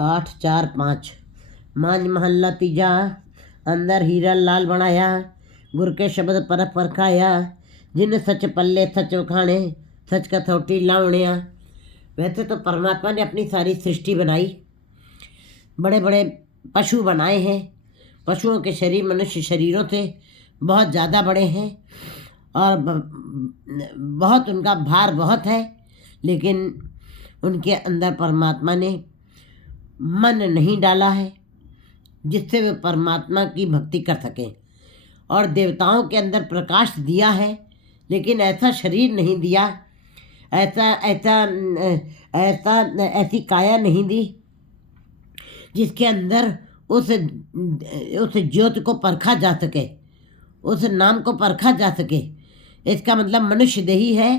8 4 5 मांझ महल्ला तीजा, अंदर हीरा लाल बनाया, गुर के शब्द परख परखाया, जिन सच पल्ले सच वखाणे, सच कसौटी लावणिया। वैसे तो परमात्मा ने अपनी सारी सृष्टि बनाई, बड़े बड़े पशु बनाए हैं। पशुओं के शरीर मनुष्य शरीरों से बहुत ज़्यादा बड़े हैं और बहुत उनका भार बहुत है, लेकिन उनके अंदर परमात्मा ने मन नहीं डाला है जिससे वे परमात्मा की भक्ति कर सकें। और देवताओं के अंदर प्रकाश दिया है, लेकिन ऐसा शरीर नहीं दिया, ऐसा ऐसा ऐसा ऐसी काया नहीं दी जिसके अंदर उस ज्योति को परखा जा सके, उस नाम को परखा जा सके। इसका मतलब मनुष्य देही है,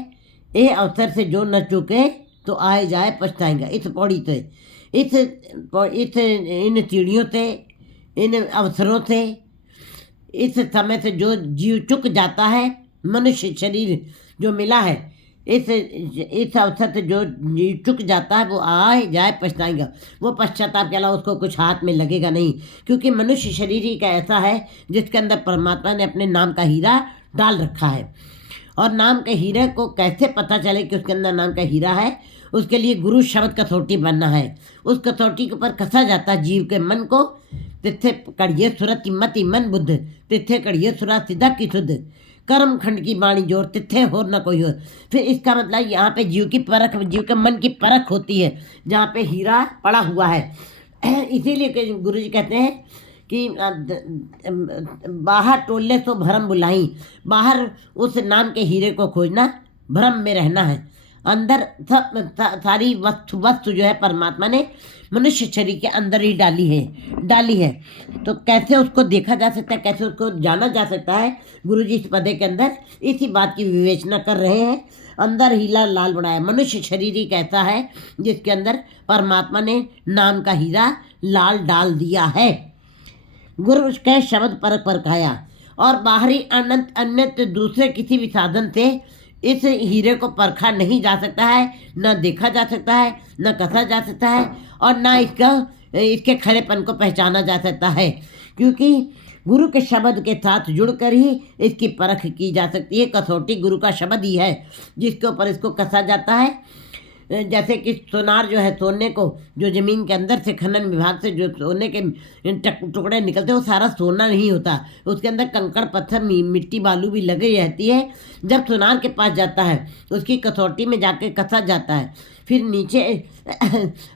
ये अवसर से जो न चुके तो आए जाए पछताएंगा। इस पौड़ी से इस इन सीढ़ियों से, इन अवसरों से, इस समय से जो जीव चुक जाता है, मनुष्य शरीर जो मिला है, इस अवसर से जो जीव चुक जाता है वो आए जाए पछताएगा। वो पश्चाताप के अलावा उसको कुछ हाथ में लगेगा नहीं, क्योंकि मनुष्य शरीर ही का ऐसा है जिसके अंदर परमात्मा ने अपने नाम का हीरा डाल रखा है। और नाम के हीरे को कैसे पता चले कि उसके अंदर नाम का हीरा है, उसके लिए गुरु शब्द कसौटी बनना है। उस कसौटी के ऊपर कसा जाता है जीव के मन को। तिथे कड़िए सुरत मति मन बुद्ध, तिथे कड़िए सुरा सीधा की शुद्ध, कर्म खंड की बाणी जोर, तिथे हो न कोई हो। फिर इसका मतलब यहाँ पे जीव की परख, जीव के मन की परख होती है जहाँ पे हीरा पड़ा हुआ है। इसीलिए गुरु जी कहते हैं कि बाहर टोले तो भरम बुलाई, बाहर उस नाम के हीरे को खोजना, भ्रम में रहना है। अंदर सारी वस्तु जो है परमात्मा ने मनुष्य शरीर के अंदर ही डाली है। तो कैसे उसको देखा जा सकता है, कैसे उसको जाना जा सकता है, गुरु जी इस पदे के अंदर इसी बात की विवेचना कर रहे हैं। अंदर हीरा लाल बनाया, मनुष्य शरीर ही कैसा है जिसके अंदर परमात्मा ने नाम का हीरा लाल डाल दिया है। गुरु के शब्द परख परखाया, और बाहरी अनंत अन्य दूसरे किसी भी साधन से इस हीरे को परखा नहीं जा सकता है, न देखा जा सकता है, न कसा जा सकता है, और न इसके खरेपन को पहचाना जा सकता है, क्योंकि गुरु के शब्द के साथ जुड़कर ही इसकी परख की जा सकती है। कसौटी गुरु का शब्द ही है जिसके ऊपर इसको कसा जाता है। जैसे कि सोनार जो है, सोने को जो ज़मीन के अंदर से खनन विभाग से जो सोने के टुकड़े निकलते हैं वो सारा सोना नहीं होता, उसके अंदर कंकड़ पत्थर मिट्टी बालू भी लगी रहती है। जब सोनार के पास जाता है उसकी कसौटी में जाके कसा जाता है, फिर नीचे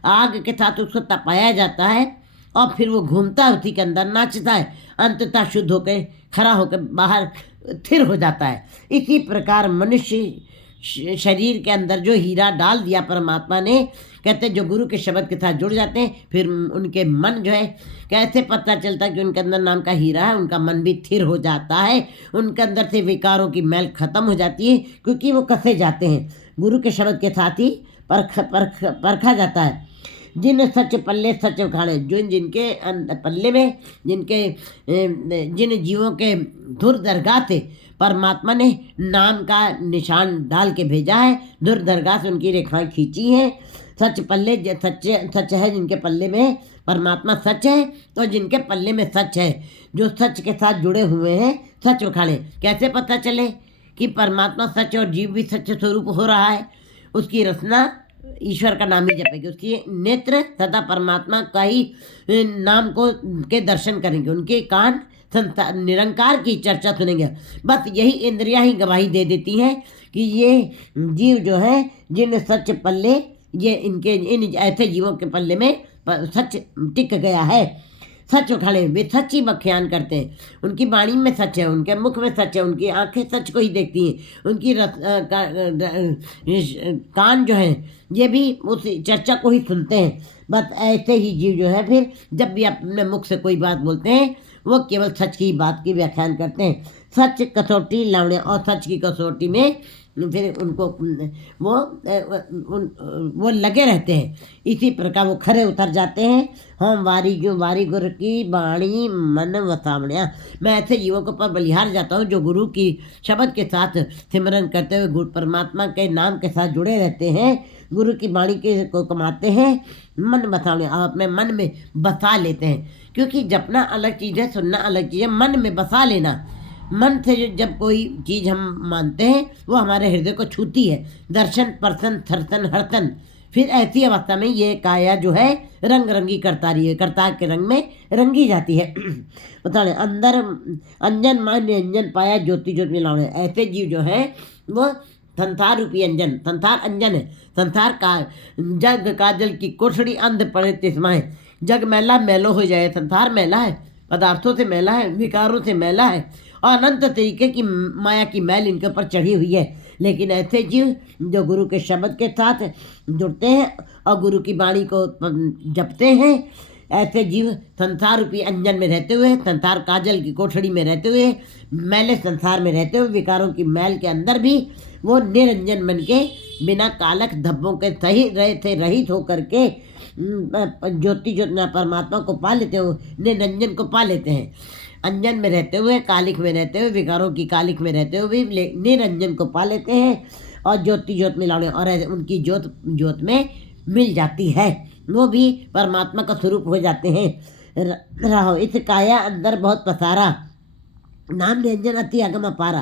आग के साथ उसको तपाया जाता है, और फिर वो घूमता है, उसी के अंदर नाचता है, अंततः शुद्ध होकर खड़ा होकर बाहर स्थिर हो जाता है। इसी प्रकार मनुष्य शरीर के अंदर जो हीरा डाल दिया परमात्मा ने, कहते जो गुरु के शब्द के साथ जुड़ जाते हैं, फिर उनके मन जो है, कैसे पता चलता है कि उनके अंदर नाम का हीरा है, उनका मन भी स्थिर हो जाता है, उनके अंदर से विकारों की मैल खत्म हो जाती है, क्योंकि वो कसे जाते हैं गुरु के शब्द के साथ ही परखा जाता है। जिन सच पल्ले सच उखाड़े, जिनके पल्ले में जिन जीवों के धुर दरगाह से परमात्मा ने नाम का निशान डाल के भेजा है, धुर दरगाह से उनकी रेखाएं खींची हैं। सच पल्ले सच है जिनके पल्ले में परमात्मा सच है, और जिनके पल्ले में सच है, जो सच के साथ जुड़े हुए हैं, सच उखाड़े। कैसे पता चले कि परमात्मा सच और जीव भी सच स्वरूप हो रहा है? उसकी रचना ईश्वर का नाम ही जपेगी, उसकी नेत्र सदा परमात्मा का ही नाम को के दर्शन करेंगे, उनके कान निरंकार की चर्चा सुनेंगे। बस यही इंद्रियां ही गवाही दे देती हैं कि ये जीव जो है, जिन सच पल्ले, ये इन ऐसे जीवों के पल्ले में सच टिक गया है। सच उखड़े, वे सच ही बख्यान करते हैं, उनकी वाणी में सच है, उनके मुख में सच है, उनकी आंखें सच को ही देखती हैं, उनकी कान जो है ये भी उस चर्चा को ही सुनते हैं। बस ऐसे ही जीव जो है, फिर जब भी अपने मुख से कोई बात बोलते हैं, वो केवल सच की बात की व्याख्यान करते हैं। सच कसौटी लावणे, और सच की कसौटी में फिर उनको वो लगे रहते हैं। इसी प्रकार वो खरे उतर जाते हैं। हम वारी गुरु की बाणी मन वसावणिया। मैं ऐसे युवकों पर बलिहार जाता हूँ जो गुरु की शब्द के साथ सिमरन करते हुए गुरु परमात्मा के नाम के साथ जुड़े रहते हैं, गुरु की बाणी के को कमाते हैं, मन बसावणिया, अपने मन में बसा लेते हैं। क्योंकि जपना अलग चीज़ है, सुनना अलग चीज़ है। मन में बसा लेना, मन से जब कोई चीज़ हम मानते हैं वो हमारे हृदय को छूती है। दर्शन परसन थरसन हरतन। फिर ऐसी अवस्था में ये काया जो है रंग रंगी करतार के रंग में रंगी जाती है। बताओ अंदर अंजन मान अंजन पाया ज्योति ज्योति मिलाओ। ऐसे जीव जो है वो संसार रूपी अंजन, संसार अंजन है। संसार का जग काजल की कोठड़ी अंध पड़े तिस्माए। जग मैला मैलो हो जाए, संसार मैला है, पदार्थों से मैला है, विकारों से मैला है और अनंत तरीके की माया की मैल इनके ऊपर चढ़ी हुई है। लेकिन ऐसे जीव जो गुरु के शब्द के साथ जुड़ते हैं और गुरु की वाणी को जपते हैं, ऐसे जीव संसार रूपी अंजन में रहते हुए, संसार काजल की कोठड़ी में रहते हुए, मैले संसार में रहते हुए, विकारों की मैल के अंदर भी वो निरंजन बन के बिना कालक धब्बों के सही रहित होकर के ज्योति परमात्मा को पा लेते हो, निरंजन को पा लेते हैं। अंजन में रहते हुए, कालिक में रहते हुए, विकारों की कालिक में रहते हुए भी निरंजन को पा लेते हैं और ज्योति मिलाने और उनकी ज्योत में मिल जाती है, वो भी परमात्मा का स्वरूप हो जाते हैं। रहो इस काया अंदर बहुत पसारा, नाम निरंजन अति अगम अपारा।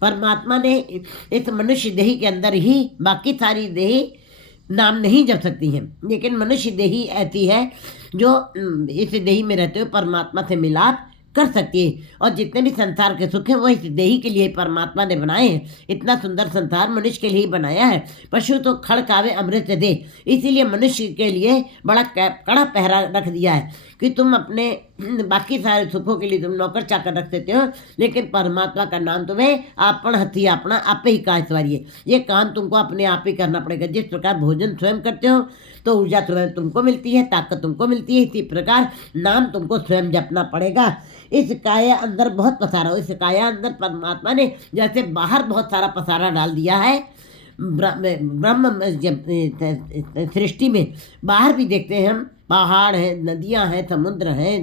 परमात्मा ने इस मनुष्य देही के अंदर ही, बाकी सारी देही नाम नहीं जप सकती हैं, लेकिन मनुष्य देही ऐसी है जो इस देही में रहते हुए परमात्मा से मिलाप कर सकती है। और जितने भी संसार के सुख हैं वो इस देही के लिए परमात्मा ने बनाए हैं। इतना सुंदर संसार मनुष्य के लिए ही बनाया है। पशु तो खड़ खावे अमृत दे, इसीलिए मनुष्य के लिए बड़ा कड़ा पहरा रख दिया है कि तुम अपने बाकी सारे सुखों के लिए तुम नौकर चाकर रख सकते हो, लेकिन परमात्मा का नाम तुम्हें आपन हथी अपना आप ही का सवारिए। ये काम तुमको अपने आप ही करना पड़ेगा। जिस प्रकार भोजन स्वयं करते हो तो ऊर्जा स्वयं तुमको मिलती है, ताकत तुमको मिलती है, इसी प्रकार नाम तुमको स्वयं जपना पड़ेगा। इस काया अंदर बहुत पसारा हो। इस काया अंदर परमात्मा ने जैसे बाहर बहुत सारा पसारा डाल दिया है, ब्रह्म सृष्टि में बाहर भी देखते हैं हम, पहाड़ हैं, नदियां हैं, समुद्र हैं,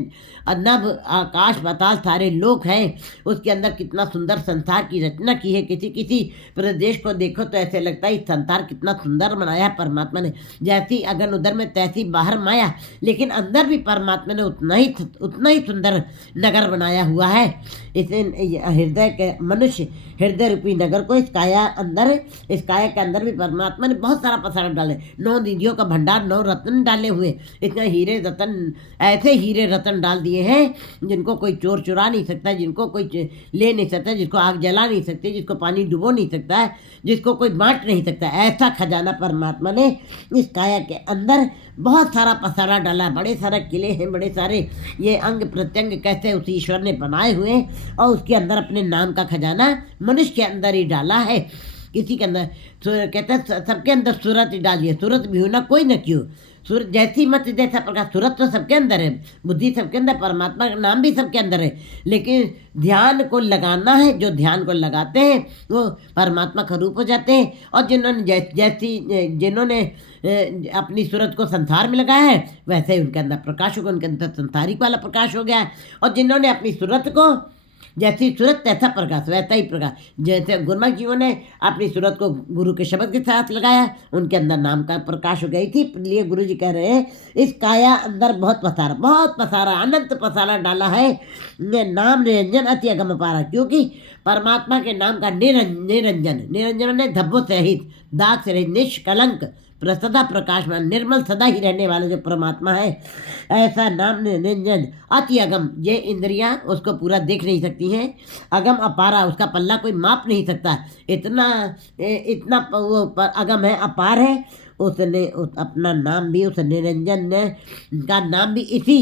नभ आकाश पाताल सारे लोक हैं। उसके अंदर कितना सुंदर संसार की रचना की है। किसी किसी प्रदेश को देखो तो ऐसे लगता है संसार कितना सुंदर बनाया है परमात्मा ने। जैसी अगन उधर में तैसी बाहर माया, लेकिन अंदर भी परमात्मा ने उतना ही सुंदर नगर बनाया हुआ है। इसे हृदय के मनुष्य हृदय रूपी नगर को इस काया के अंदर भी परमात्मा ने बहुत सारा पसारा डाले। 9 निधियों का भंडार, 9 रत्न डाले हुए, इतने हीरे रतन, ऐसे हीरे रतन डाल दिए हैं जिनको कोई चोर चुरा नहीं सकता, जिनको कोई ले नहीं सकता, जिसको आग जला नहीं सकती, जिसको पानी डुबो नहीं सकता है, जिसको कोई बांट नहीं सकता। ऐसा खजाना परमात्मा ने इस काया के अंदर बहुत सारा पसारा डाला। बड़े सारे किले हैं, बड़े सारे ये अंग प्रत्यंग कैसे उस ईश्वर ने बनाए हुए हैं और उसके अंदर अपने नाम का खजाना मनुष्य के अंदर ही डाला है। किसी के अंदर कहते हैं सबके अंदर सूरत ही डालिए, सूरत भी होना कोई न क्यों। सूरत जैसी मत जैसा प्रकाश, सूरत तो सबके अंदर है, बुद्धि सबके अंदर, परमात्मा का नाम भी सबके अंदर है, लेकिन ध्यान को लगाना है। जो ध्यान को लगाते हैं वो परमात्मा का रूप हो जाते हैं। और जिन्होंने अपनी सूरत को संसार में लगाया है वैसे ही उनके अंदर प्रकाश होगा, उनके अंदर संसारिक वाला प्रकाश हो गया है। और जिन्होंने अपनी सूरत को जैसी सूरत तैसा प्रकाश, वैसा ही प्रकाश। जैसे गुरमुख जीवों ने अपनी सूरत को गुरु के शब्द के साथ लगाया, उनके अंदर नाम का प्रकाश हो गई थी। इसलिए गुरु जी कह रहे हैं इस काया अंदर बहुत पसारा अनंत पसारा डाला है। नाम निरंजन अति अगम पारा, क्योंकि परमात्मा के नाम का निरंजन ने धब्बों से रहित, दाग से रहित, निष्कलंक, सदा प्रकाशमान, निर्मल सदा ही रहने वाला जो परमात्मा है, ऐसा नाम निरंजन अति अगम। ये इंद्रियां उसको पूरा देख नहीं सकती हैं। अगम अपारा, उसका पल्ला कोई माप नहीं सकता। इतना वो अगम है, अपार है। उसने अपना नाम भी, उस निरंजन ने का नाम भी इसी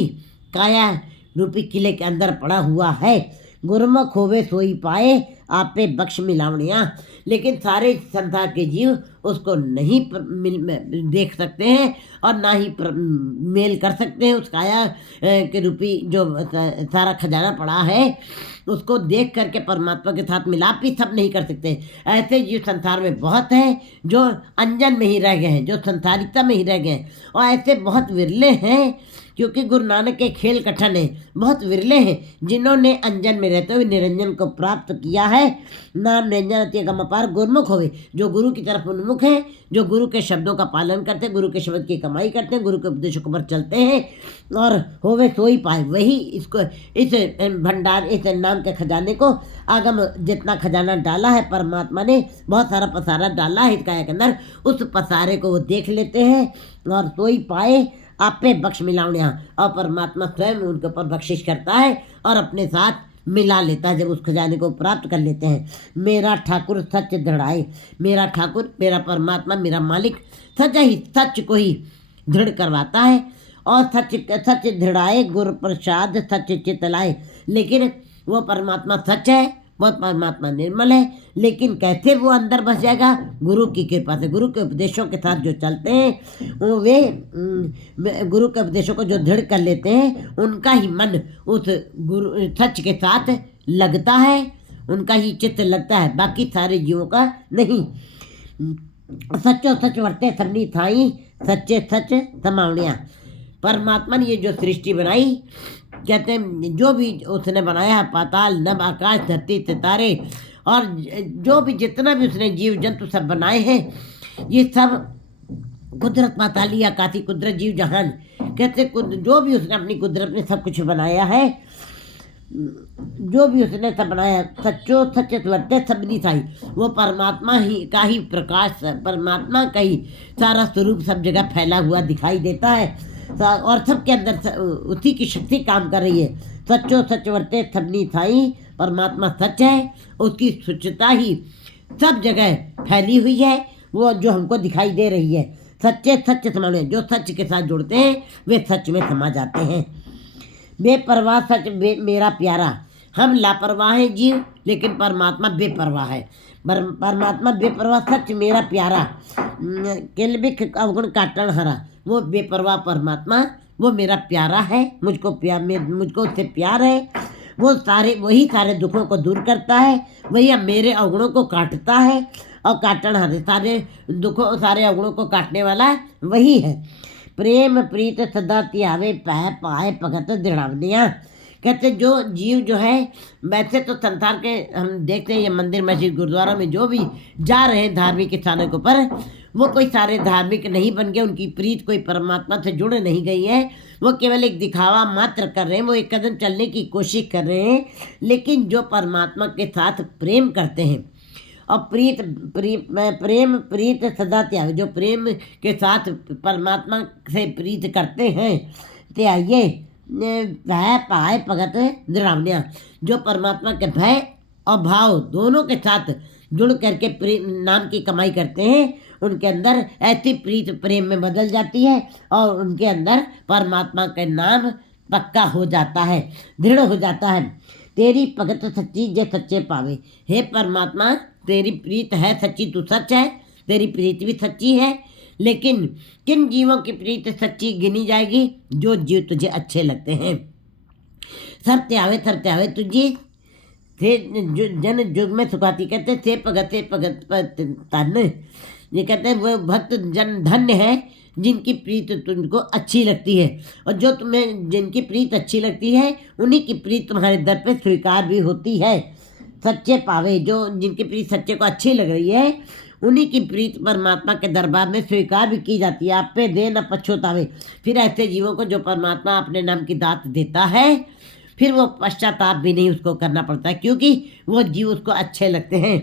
काया रूपी किले के अंदर पड़ा हुआ है। गुरमुख होवे सोई पाए, आपे बख्श मिलावणिया। लेकिन सारे संसार के जीव उसको नहीं देख सकते हैं और ना ही मेल कर सकते हैं। उस काया के रूपी जो सारा खजाना पड़ा है उसको देख करके परमात्मा के साथ मिलाप भी सब नहीं कर सकते। ऐसे जीव संसार में बहुत हैं जो अनजान में ही रह गए हैं, जो संसारिकता में ही रह गए हैं, और ऐसे बहुत विरले हैं क्योंकि गुरु नानक के खेल कठिन है। बहुत विरले हैं जिन्होंने अनजन में रहते हुए निरंजन को प्राप्त किया है। नाम निरंजन अति गम अपार गुरुमुख होवे, जो गुरु की तरफ उन्मुख है, जो गुरु के शब्दों का पालन करते हैं, गुरु के शब्द की कमाई करते हैं, गुरु के उपदेशों पर चलते हैं और होवे सोई पाए। वही इसको इस भंडार इस नाम के खजाने को आगम जितना खजाना डाला है परमात्मा ने, बहुत सारा पसारा डाला है हितकाया के अंदर, उस पसारे को वो देख लेते हैं और सोई पाए आपे बख्श मिलावणिया। और परमात्मा स्वयं उनके ऊपर बख्शिश करता है और अपने साथ मिला लेता है जब उस खजाने को प्राप्त कर लेते हैं। मेरा ठाकुर सच दृढ़ाए, मेरा ठाकुर मेरा परमात्मा मेरा मालिक सच ही सच को ही दृढ़ करवाता है और सच दृढ़ाए गुरु प्रसाद सच चित लाए। लेकिन वो परमात्मा सच है, वो परमात्मा निर्मल है, लेकिन कैसे वो अंदर बस जाएगा? गुरु की कृपा से। गुरु के उपदेशों के साथ जो चलते हैं वे गुरु के उपदेशों को जो दृढ़ कर लेते हैं उनका ही मन उस गुरु सच के साथ लगता है, उनका ही चित्त लगता है, बाकी सारे जीवों का नहीं। सच्चो सच वर्ते सबनी थाई सच्चे सच समावणिया। परमात्मा ने ये जो सृष्टि बनाई, कहते हैं जो भी उसने बनाया है, पाताल नभ आकाश धरती सितारे और जो भी जितना भी उसने जीव जंतु सब बनाए हैं, ये सब कुदरत पाताली आकाशी कुदरत जीव जहान, कहते जो भी उसने अपनी कुदरत में सब कुछ बनाया है, जो भी उसने सब बनाया सच्चो सच वर्ते सबनी थाई, वो परमात्मा ही का ही प्रकाश, परमात्मा का ही सारा स्वरूप सब जगह फैला हुआ दिखाई देता है और सबके अंदर उसी की शक्ति काम कर रही है। सच्चो सच वर्ते सबनी थाई, परमात्मा सच है, उसकी स्वच्छता ही सब जगह फैली हुई है, वो जो हमको दिखाई दे रही है। सच्चे सच समाने, जो सच के साथ जुड़ते हैं वे सच में समा जाते हैं। बेपरवाह सच मेरा प्यारा। हम लापरवाह हैं जीव, लेकिन परमात्मा बेपरवाह है। परमात्मा बेपरवाह सच मेरा प्यारा। किलबिख अवगुण काटन हरा, वो बेपरवाह परमात्मा वो मेरा प्यारा है, मुझको उससे प्यार है। वो वही सारे दुखों को दूर करता है, वही मेरे अवगुणों को काटता है और काटन हरे, सारे दुखों सारे अवगुणों को काटने वाला वही है। प्रेम प्रीत सदा त्यावे पह पाए भगत दृढ़ावनिया। कहते जो जीव जो है, वैसे तो संसार के हम देखते हैं ये मंदिर मस्जिद गुरुद्वारा में जो भी जा रहे हैं धार्मिक स्थानों के ऊपर, वो कोई सारे धार्मिक नहीं बन गए, उनकी प्रीत कोई परमात्मा से जुड़ नहीं गई है, वो केवल एक दिखावा मात्र कर रहे हैं, वो एक कदम चलने की कोशिश कर रहे हैं। लेकिन जो परमात्मा के साथ प्रेम करते हैं और प्रेम प्रीत सदा त्याग, जो प्रेम के साथ परमात्मा से प्रीत करते हैं, त्याइए भय पाए भगत दृढ़ावनिया, जो परमात्मा के भय और भाव दोनों के साथ जुड़ करके नाम की कमाई करते हैं, उनके अंदर ऐसी प्रीत प्रेम में बदल जाती है और उनके अंदर परमात्मा के नाम पक्का हो जाता है, दृढ़ हो जाता है। तेरी भगत सच्ची जे सच्चे पावे। हे परमात्मा तेरी प्रीत है सच्ची, तू सच है, तेरी प्रीत भी सच्ची है, लेकिन किन जीवों की प्रीत सच्ची गिनी जाएगी? जो जीव तुझे अच्छे लगते हैं। सर त्यावे तुझे थे जन जुग में सुखाती, कहते थे भगत तन, ये कहते हैं वो भक्त जन धन्य है जिनकी प्रीत तुमको अच्छी लगती है, और जो तुम्हें जिनकी प्रीत अच्छी लगती है उन्हीं की प्रीत तुम्हारे दर पे स्वीकार भी होती है। सच्चे पावे, जो जिनकी प्रीत सच्चे को अच्छी लग रही है उन्हीं की प्रीत परमात्मा के दरबार में स्वीकार भी की जाती है। आप पे दे न पछतावे। फिर ऐसे जीवों को जो परमात्मा अपने नाम की दात देता है, फिर वो पश्चाताप भी नहीं उसको करना पड़ता है, क्योंकि वो जीव उसको अच्छे लगते हैं।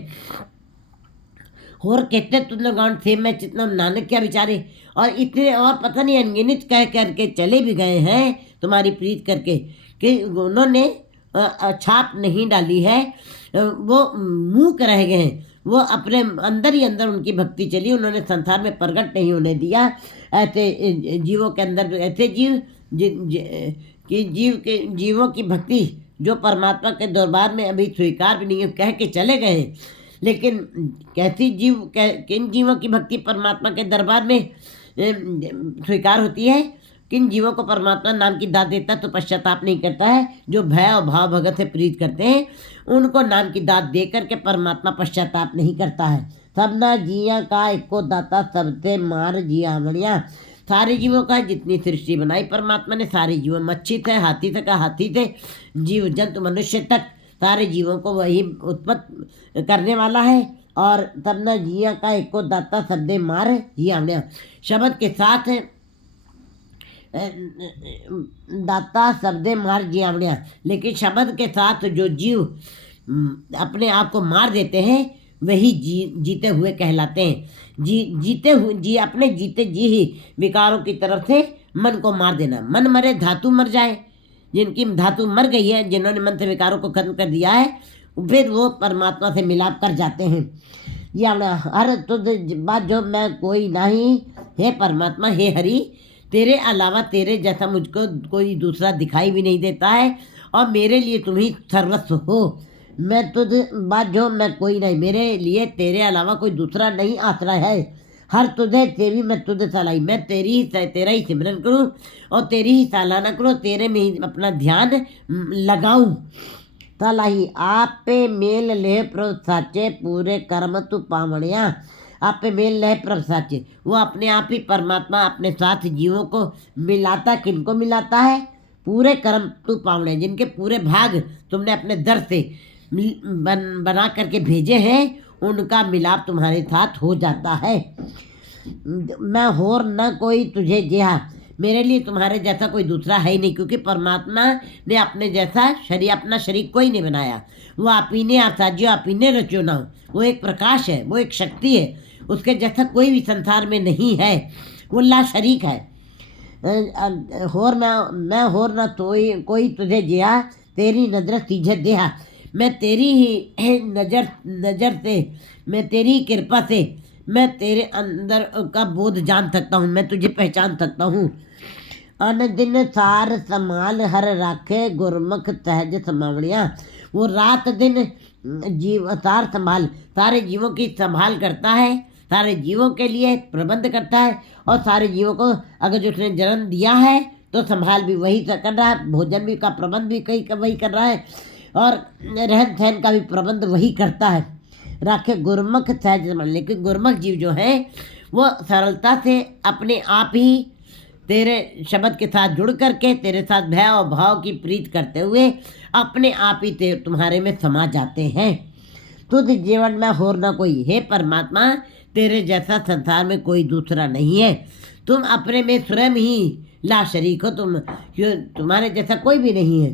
और कहते तुमने गांड थे मैं चितना नानक क्या बेचारे, और इतने और पता नहीं अनगिनत कह करके चले भी गए हैं तुम्हारी प्रीत करके, कि उन्होंने छाप नहीं डाली है, वो मूक रह गए हैं, वो अपने अंदर ही अंदर उनकी भक्ति चली, उन्होंने संसार में प्रकट नहीं होने दिया। ऐसे जीवों के अंदर ऐसे जीव जीवों की भक्ति जो परमात्मा के दरबार में अभी स्वीकार भी नहीं है, कह के चले गए हैं, लेकिन कैसी किन जीवों की भक्ति परमात्मा के दरबार में स्वीकार होती है? किन जीवों को परमात्मा नाम की दात देता है तो पश्चाताप नहीं करता है? जो भय और भाव भगत से प्रीत करते हैं उनको नाम की दात दे करके परमात्मा पश्चाताप नहीं करता है। सबना जिया का एको दाता सबसे मार जिया मणिया। सारे जीवों का जितनी सृष्टि बनाई परमात्मा ने, सारे जीव, मच्छी थे, हाथी तक, हाथी थे, जीव जंतु मनुष्य तक, सारे जीवों को वही उत्पन्न करने वाला है। और तब न जिया का एको दाता सदे मार जिया मणिया। शब्द के साथ दाता शब्दे मार जिया मणिया, लेकिन शब्द के साथ जो जीव अपने आप को मार देते हैं वही जीते हुए कहलाते हैं। जीते हुए अपने जीते जी ही विकारों की तरफ से मन को मार देना। मन मरे धातु मर जाए, जिनकी धातु मर गई है, जिन्होंने मन से विकारों को खत्म कर दिया है, फिर वो परमात्मा से मिलाप कर जाते हैं। या हर तुझ बात जो मैं कोई नहीं, हे परमात्मा, हे हरि, तेरे अलावा तेरे जैसा मुझको कोई दूसरा दिखाई भी नहीं देता है, और मेरे लिए तुम ही सर्वस्व हो। मैं तुझ बात जो मैं कोई नहीं, मेरे लिए तेरे अलावा कोई दूसरा नहीं आश्रय है। हर तुझे तेरी मैं तुझ सलाई, मैं तेरा ही सिमरन करूं और तेरी ही सालाना करूं, तेरे में ही अपना ध्यान लगाऊं। सलाई आप पे मेल ले प्रभु साचे, पूरे कर्म तू पावणिया। आप पे मेल ले प्रभु साचे, वो अपने आप ही परमात्मा अपने साथ जीवों को मिलाता। किनको मिलाता है? पूरे कर्म तू पावणे, जिनके पूरे भाग तुमने अपने दर से बना करके भेजे हैं, उनका मिलाप तुम्हारे साथ हो जाता है। मैं होर न कोई तुझे जिहा, मेरे लिए तुम्हारे जैसा कोई दूसरा है ही नहीं, क्योंकि परमात्मा ने अपने जैसा शरीर, अपना शरीर कोई नहीं बनाया। वो आप ही ने आसाजियो, आप ही ने रचो ना। वो एक प्रकाश है, वो एक शक्ति है, उसके जैसा कोई भी संसार में नहीं है। वो ला शरीक है। होर मैं होर ना कोई तुझे जिया, तेरी नजर सीझे देहा। मैं तेरी ही नज़र से, मैं तेरी ही कृपा से मैं तेरे अंदर का बोध जान सकता हूँ, मैं तुझे पहचान सकता हूँ। अन दिन सार संभाल हर राखे, गुरमुख सहज समावणिया। वो रात दिन जीव सार संभाल, सारे जीवों की संभाल करता है, सारे जीवों के लिए प्रबंध करता है, और सारे जीवों को अगर जो उसने जन्म दिया है तो संभाल भी वही कर रहा है, भोजन भी का प्रबंध भी वही कर रहा है, और रहन सहन का भी प्रबंध वही करता है। राखे गुरमुख सहज समझ, लेकिन गुरमुख जीव जो है वो सरलता से अपने आप ही तेरे शब्द के साथ जुड़ करके तेरे साथ भय और भाव की प्रीत करते हुए अपने आप ही तुम्हारे में समा जाते हैं। तुझ जीवन में होर न कोई, हे परमात्मा, तेरे जैसा संसार में कोई दूसरा नहीं है। तुम अपने में स्वयं ही ला शरीक हो, तुम्हारे जैसा कोई भी नहीं है।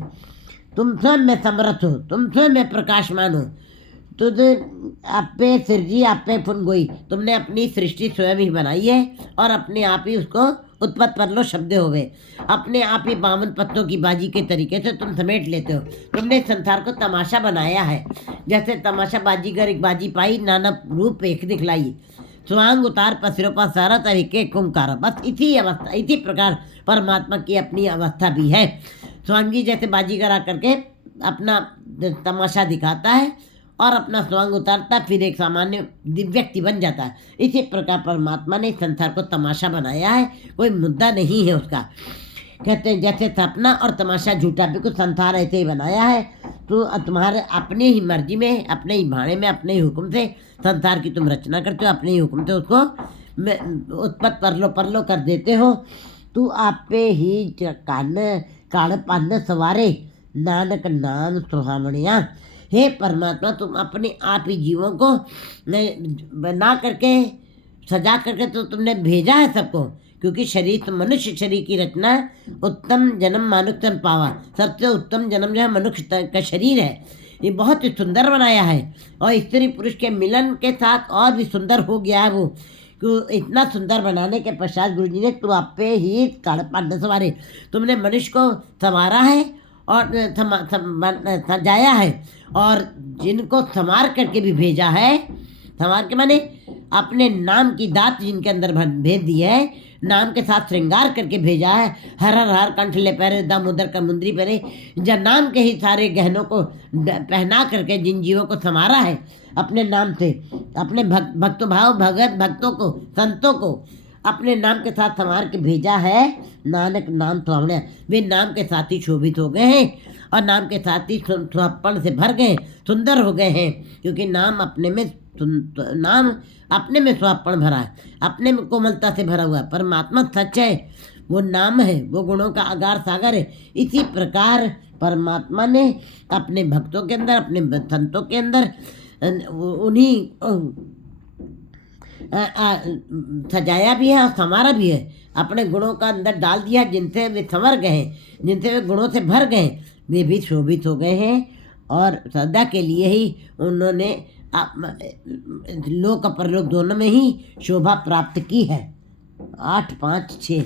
तुम स्वयं में समर्थ हो, तुम स्वयं में प्रकाशमान हो। तुझ आपे सृजी आपे फुनगोई, तुमने अपनी सृष्टि स्वयं ही बनाई है और अपने आप ही उसको उत्पत्त कर लो शब्द हो गए। अपने आप ही 52 पत्तों की बाजी के तरीके से तुम समेट लेते हो। तुमने संसार को तमाशा बनाया है, जैसे तमाशा बाजीगर एक बाजी पाई, नाना रूप एक दिखलाई, स्वांग उतार पसरों पर सारा तरीके कुंकार। बस इसी अवस्था, इसी प्रकार परमात्मा की अपनी अवस्था भी है। स्वांगी जैसे बाजीगर आकर के अपना तमाशा दिखाता है और अपना स्वांग उतारता, फिर एक सामान्य व्यक्ति बन जाता है। इसी प्रकार परमात्मा ने संसार को तमाशा बनाया है, कोई मुद्दा नहीं है उसका। कहते हैं जैसे सपना और तमाशा झूठा, बिल्कुल संसार ऐसे ही बनाया है। तो तुम्हारे अपने ही मर्जी में, अपने ही भाड़े में, अपने ही हुक्म से संसार की तुम रचना करते हो, अपने ही हुक्म से उसको उत्पत्त परलो कर देते हो। तू आपे ही कान पन्न सवारे, नानक नाम सुहावणिया। हे परमात्मा, तुम अपने आप ही जीवों को बना करके सजा करके तो तुमने भेजा है सबको, क्योंकि शरीर तो मनुष्य शरीर की रचना उत्तम जन्म मानुष्य पावा। सबसे उत्तम जन्म जो है मनुष्य का शरीर है। ये बहुत ही सुंदर बनाया है और स्त्री पुरुष के मिलन के साथ और भी सुंदर हो गया है वो। कि इतना सुंदर बनाने के पश्चात गुरु जी ने तू आपे ही काड़ सवारे, तुमने मनुष्य को संवारा है और सजाया है, और जिनको संवार करके भी भेजा है। संवार के माने अपने नाम की दात जिनके अंदर भेज दी है। नाम के साथ श्रृंगार करके भेजा है। हर हर हर कंठ ले पहरे दामोदर का मुंदरी पहरे, जब नाम के ही सारे गहनों को पहना करके जिन जीवों को संवारा है अपने नाम से, अपने भक्तों को, संतों को अपने नाम के साथ संवार के भेजा है। नानक नाम सुहावना, वे नाम के साथ ही शोभित हो गए हैं और नाम के साथ ही सुहापन से भर गए, सुंदर हो गए हैं, क्योंकि नाम अपने में सुहापन भरा है, अपने में कोमलता से भरा हुआ है। परमात्मा सच है, वो नाम है, वो गुणों का अगार सागर है। इसी प्रकार परमात्मा ने अपने भक्तों के अंदर, अपने संतों के अंदर उन्हीं सजाया भी है और संवारा भी है, अपने गुणों का अंदर डाल दिया, जिनसे वे संवर गए हैं, जिनसे वे गुणों से भर गए, वे भी शोभित हो गए हैं और सदा के लिए ही उन्होंने लोक परलोक दोनों में ही शोभा प्राप्त की है। 8, 5, 6